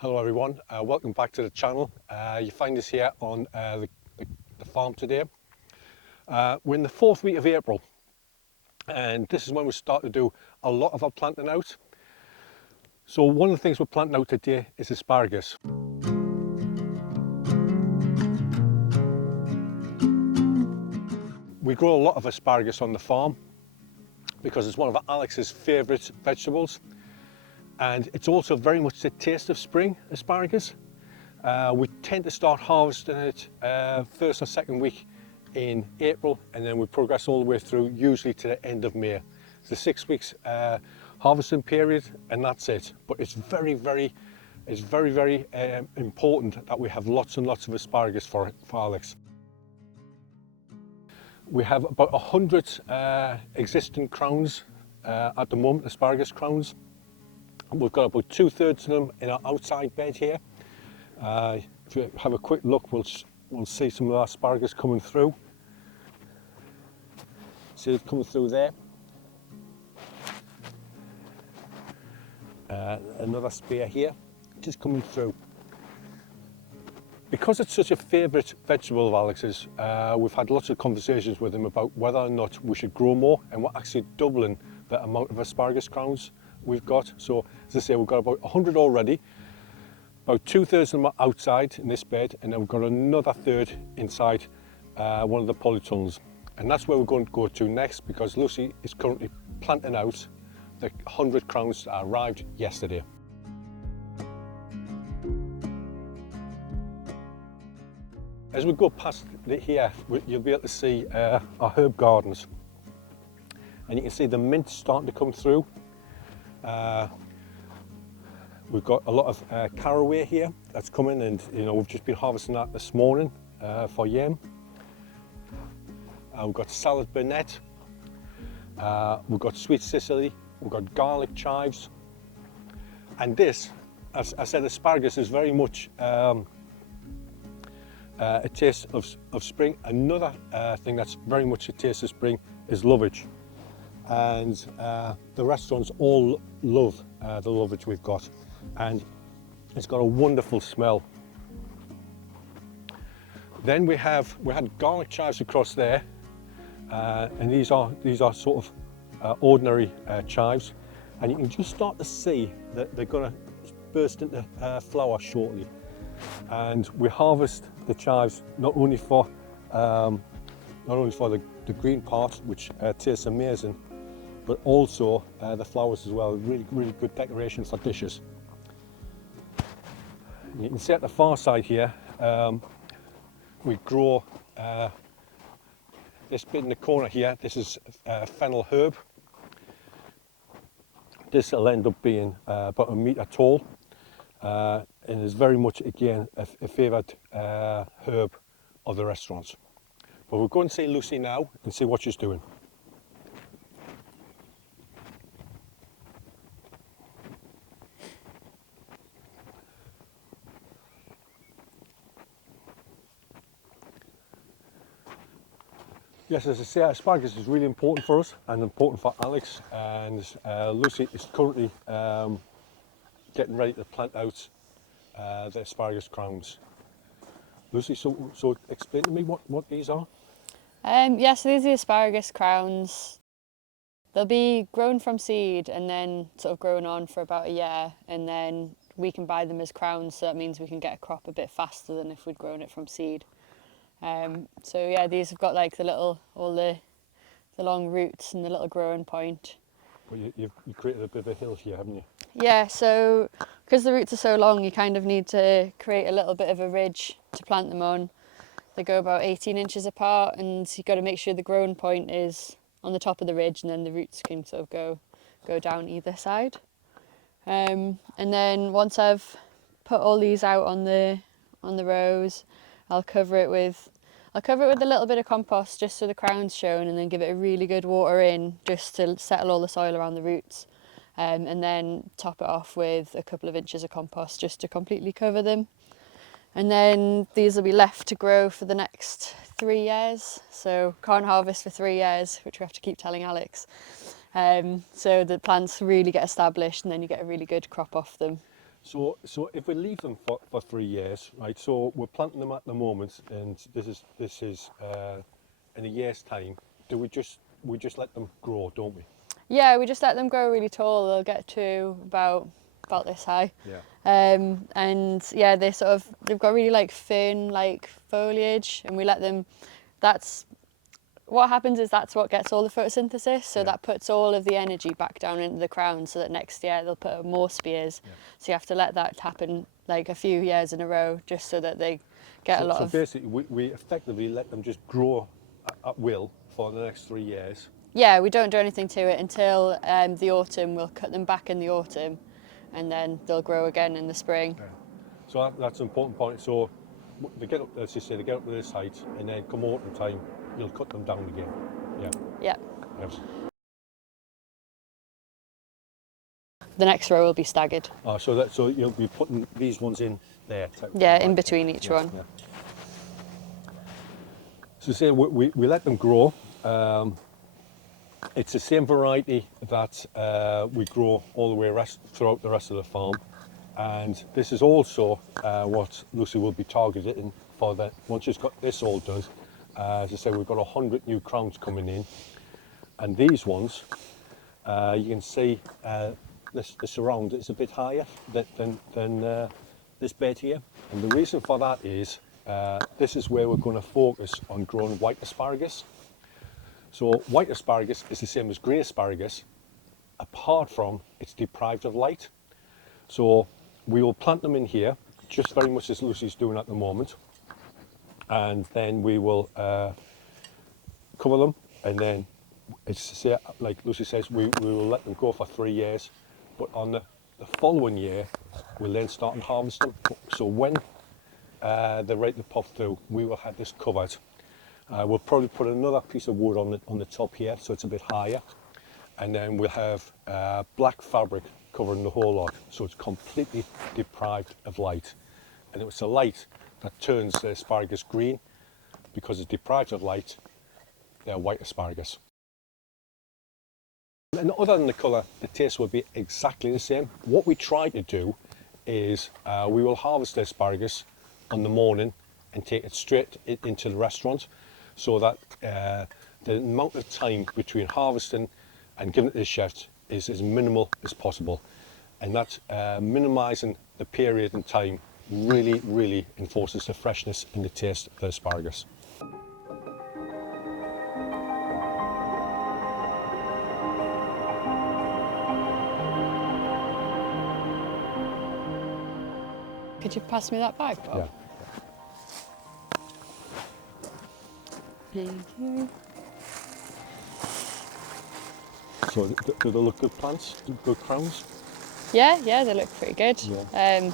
Hello everyone, welcome back to the channel. You find us here on the farm today. We're in the 4th week of April and this is when we start to do a lot of our planting out. So one of the things we're planting out today is asparagus. We grow a lot of asparagus on the farm because it's one of Alex's favourite vegetables. And it's also very much the taste of spring asparagus. We tend to start harvesting it first or second week in April, and then we progress all the way through, usually to the end of May. It's the 6 weeks harvesting period, and that's it. But it's very important that we have lots and lots of asparagus for Alex. We have about 100 existing crowns at the moment, asparagus crowns. We've got about 2/3 of them in our outside bed here. If you have a quick look, we'll see some of our asparagus coming through. See it coming through there. Another spear here, just coming through. Because it's such a favourite vegetable of Alex's, we've had lots of conversations with him about whether or not we should grow more, and we're actually doubling the amount of asparagus crowns we've got. So as I say, we've got about 100 already. About 2/3 of them are outside in this bed, and then we've got another third inside one of the polytunnels. And that's where we're going to go to next, because Lucy is currently planting out the 100 crowns that arrived yesterday. As we go past here, you'll be able to see our herb gardens. And you can see the mint starting to come through. We've got a lot of caraway here that's coming, and we've just been harvesting that this morning for yam. We've got salad burnet, we've got sweet Sicily, we've got garlic chives, and this, as I said, asparagus is very much a taste of spring. Another thing that's very much a taste of spring is lovage. And the restaurants all love the lovage we've got, and it's got a wonderful smell. Then we had garlic chives across there, and these are sort of ordinary chives, and you can just start to see that they're going to burst into flower shortly. And we harvest the chives not only for the green part, which tastes amazing, but also the flowers as well. Really good decoration for dishes. You can see at the far side here, we grow this bit in the corner here. This is fennel herb. This will end up being about 1 metre tall, and is very much, again, a favoured herb of the restaurants. But we'll go and see Lucy now and see what she's doing. Yes, as I say, asparagus is really important for us and important for Alex, and Lucy is currently getting ready to plant out the asparagus crowns. Lucy, so explain to me what these are. Yeah, so these are the asparagus crowns. They'll be grown from seed and then sort of grown on for about a year, and then we can buy them as crowns, so that means we can get a crop a bit faster than if we'd grown it from seed. So yeah, these have got like all the long roots and the little growing point. Well, you've created a bit of a hill here, haven't you? Yeah, so because the roots are so long, you kind of need to create a little bit of a ridge to plant them on. They go about 18 inches apart, and you've got to make sure the growing point is on the top of the ridge, and then the roots can sort of go down either side. And then once I've put all these out on the rows, I'll cover it with a little bit of compost just so the crown's shown, and then give it a really good water in just to settle all the soil around the roots, and then top it off with a couple of inches of compost just to completely cover them. And then these will be left to grow for the next 3 years, so can't harvest for 3 years, which we have to keep telling Alex. So the plants really get established, and then you get a really good crop off them. So if we leave them for 3 years, right? So we're planting them at the moment, and this is in a year's time. We just let them grow, don't we? Yeah, we just let them grow really tall. They'll get to about this high. Yeah. And yeah, they've got really like fern like foliage, and we let them. That's what happens is that's what gets all the photosynthesis. So Yeah. that puts all of the energy back down into the crown, so that next year they'll put up more spears. Yeah. So you have to let that happen like a few years in a row, just so that they get a lot of. So basically, we effectively let them just grow at will for the next 3 years. Yeah, we don't do anything to it until the autumn. We'll cut them back in the autumn, and then they'll grow again in the spring. Yeah. So that's an important point. So they get up, as you say, they get up to this height, and then come autumn time, you'll cut them down again. Yeah. Yeah. Yes. The next row will be staggered. So you'll be putting these ones in there. Yeah, in between each one. Yeah. So say we let them grow. It's the same variety that we grow all the way throughout the rest of the farm, and this is also what Lucy will be targeting for once she's got this all done. As I say, we've got 100 new crowns coming in, and these ones, you can see the surround is a bit higher than this bed here, and the reason for that is this is where we're going to focus on growing white asparagus. So white asparagus is the same as green asparagus, apart from it's deprived of light. So we will plant them in here, just very much as Lucy's doing at the moment, and then we will cover them, and then it's like Lucy says, we will let them go for 3 years, but on the following year we'll then start and harvest them. So when they're ready to pop through, we will have this covered. We'll probably put another piece of wood on the top here, so it's a bit higher, and then we'll have black fabric covering the whole lot, so it's completely deprived of light. And it's the light that turns the asparagus green. Because it's deprived of light, they're white asparagus. And other than the colour, the taste will be exactly the same. What we try to do is we will harvest the asparagus on the morning and take it straight into the restaurant, so that the amount of time between harvesting and giving it to the chefs is as minimal as possible. And that minimising the period and time really enforces the freshness and the taste of the asparagus. Could you pass me that bag, Bob? Yeah. Thank you. So do they look good plants, good crowns? Yeah, they look pretty good. Yeah.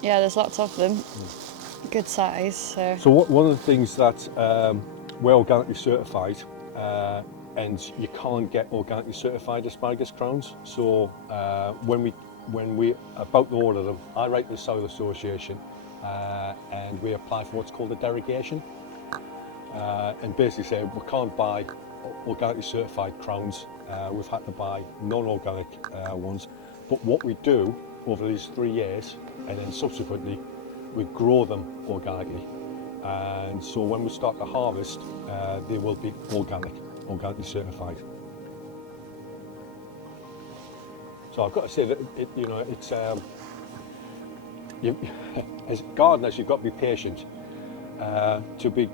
Yeah, there's lots of them. Good size. So One of the things that we're organically certified, and you can't get organically certified asparagus crowns. So when we about to order them, I write to the Soil Association, and we apply for what's called a derogation. And basically say we can't buy organically certified crowns, we've had to buy non-organic ones. But what we do over these 3 years, and then subsequently we grow them organically, and so when we start to harvest, they will be organically certified. So I've got to say that it's as gardeners, you've got to be patient. To be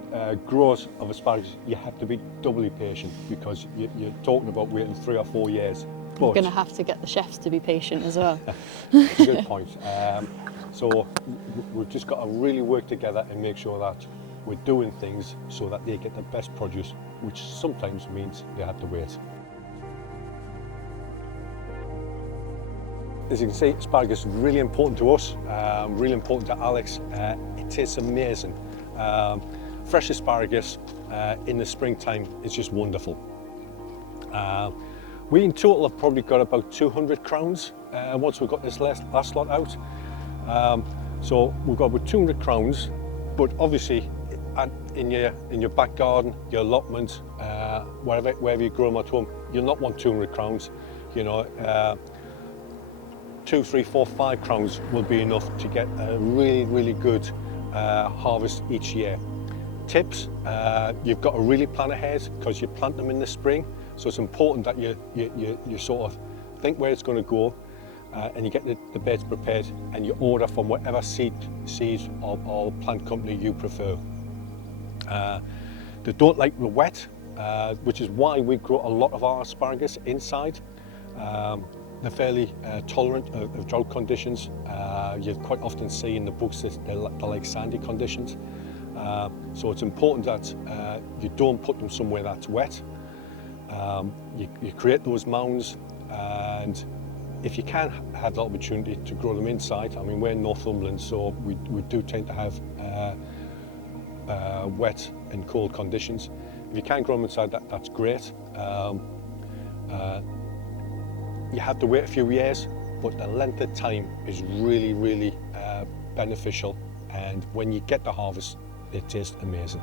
growers of asparagus, you have to be doubly patient, because you're talking about waiting 3 or 4 years. But we're going to have to get the chefs to be patient as well. That's a good point. So we've just got to really work together and make sure that we're doing things so that they get the best produce, which sometimes means they have to wait. As you can see, asparagus is really important to us, really important to Alex. It tastes amazing. Fresh asparagus in the springtime is just wonderful. We in total have probably got about 200 crowns once we've got this last lot out. So we've got about 200 crowns, but obviously in your back garden, your allotment, wherever you grow them at home, you'll not want 200 crowns. 2, 3, 4, 5 crowns will be enough to get a really, really good harvest each year. Tips, you've got to really plan ahead because you plant them in the spring, so it's important that you sort of think where it's going to go, and you get the beds prepared and you order from whatever seed or plant company you prefer. They don't like the wet, which is why we grow a lot of our asparagus inside. They're fairly tolerant of drought conditions. You quite often see in the books that they're like sandy conditions. So it's important that you don't put them somewhere that's wet. You create those mounds, and if you can have the opportunity to grow them inside, I mean, we're in Northumberland, so we do tend to have wet and cold conditions. If you can grow them inside, that's great. You have to wait a few years, but the length of time is really, really beneficial, and when you get the harvest, it tastes amazing.